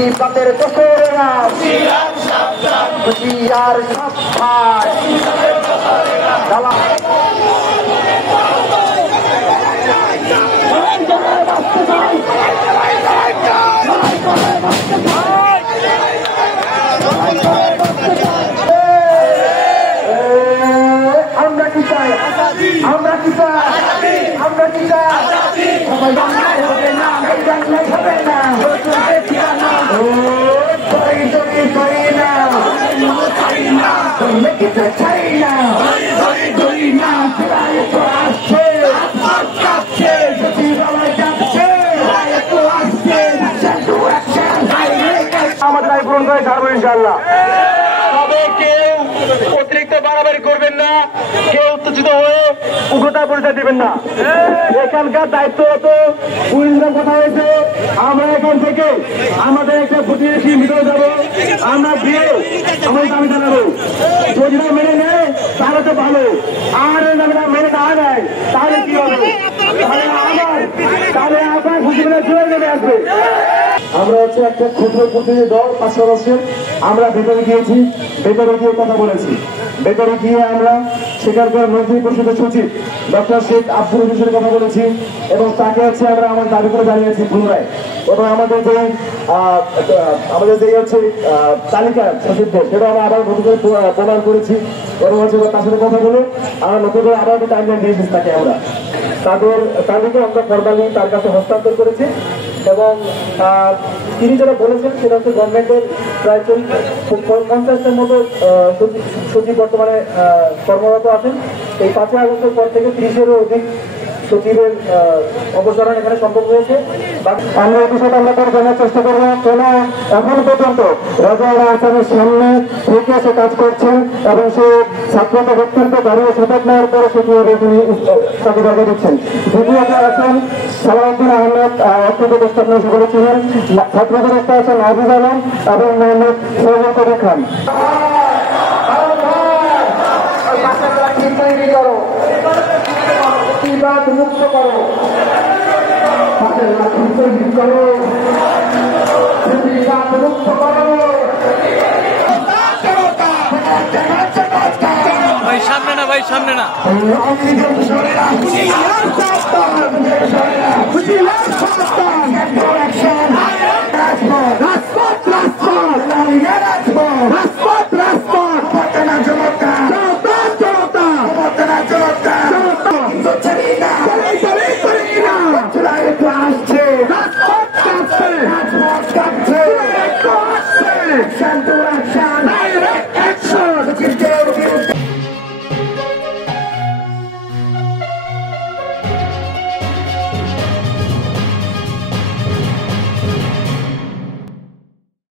মুসিবতের দোসরেরা হুঁশিয়ার সাবধান। আমরা কি চাই? আমরা কি চাই? আমরা কি চাই? সবাই বাংলায় হবে না, বাংলায় হবে না, আমাদের আয় পূরণ করে ছাড়বো ইনশাল্লাহ। তবে কেউ অতিরিক্ত বাড়াবাড়ি করবেন না, কেউ উত্তেজিত হয়ে উগ্রতার পরিচয় দিবেন না। এখানকার দায়িত্বরত পুলিশরা কথা হয়েছে, আমরা এখান থেকে আমাদের একটা প্রতিবেশী ভিতরে যাবো, আমরা গিয়ে আমাদের দাবি জানাবো। যদি মেনে নেয় তাহলে তো ভালো, আর মেনে না নেয় তাহলে কি হবে? তাহলে আবার সচিবের জোরে নেমে আসবে। আমরা হচ্ছে একটা ক্ষুদ্র প্রতিনিধি দল 5 সদস্যের। আমরা ভেতরে গিয়েছি, ভেতরে গিয়ে কথা বলেছি। ভেতরে গিয়ে আমরা সেখানকার মন্ত্রী পরিষদের সচিব ডক্টর শেখ আব্দুল হোসেনের কথা বলেছি এবং তাকে হচ্ছে আমরা আমাদের দাবি করে জানিয়েছি পুনরায়। এবং আমাদের যে হচ্ছে তালিকা সচিবদের, সেটা আমরা আবার নতুন করে প্রদান করেছি এবং হচ্ছে তার সাথে কথা বলে আমরা নতুন করে আবার একটা টাইমলাইন দিয়েছি তাকে। আমরা তাদের তালিকা আমরা ফরমালি তার কাছে হস্তান্তর করেছি এবং তিনি যেটা বলেছেন সেটা হচ্ছে গভর্নমেন্টের প্রায় 50টার মতো সচিব বর্তমানে কর্মরত আছেন। এই 5 আগস্টের পর থেকে 30-এরও অধিক সচিবের অপসারণ এখানে সম্ভব হয়েছে। আমরা এই বিষয়টা আমরা জানার চেষ্টা করবো কেন এখন পর্যন্ত রাজা আহসানের সামনে থেকে সে কাজ করছেন এবং সে ছাত্রদের অত্যন্ত দাঁড়িয়ে শপথ নেওয়ার পরে সে কিভাবে তিনি তাকে জায়গা দিচ্ছেন। দ্বিতীয়ত আছেন সালাউদ্দিন আহমেদ, অত্যন্ত প্রস্তাবনা সকলে ছিলেন। ছাত্রদের একটা আছেন আজিজ আলম এবং মোহাম্মদ সৈয়দ কবির খান। মুক্ত করো, করো, মুক্ত করো। ভাই সামনে না, ভাই সামনে না। আসছে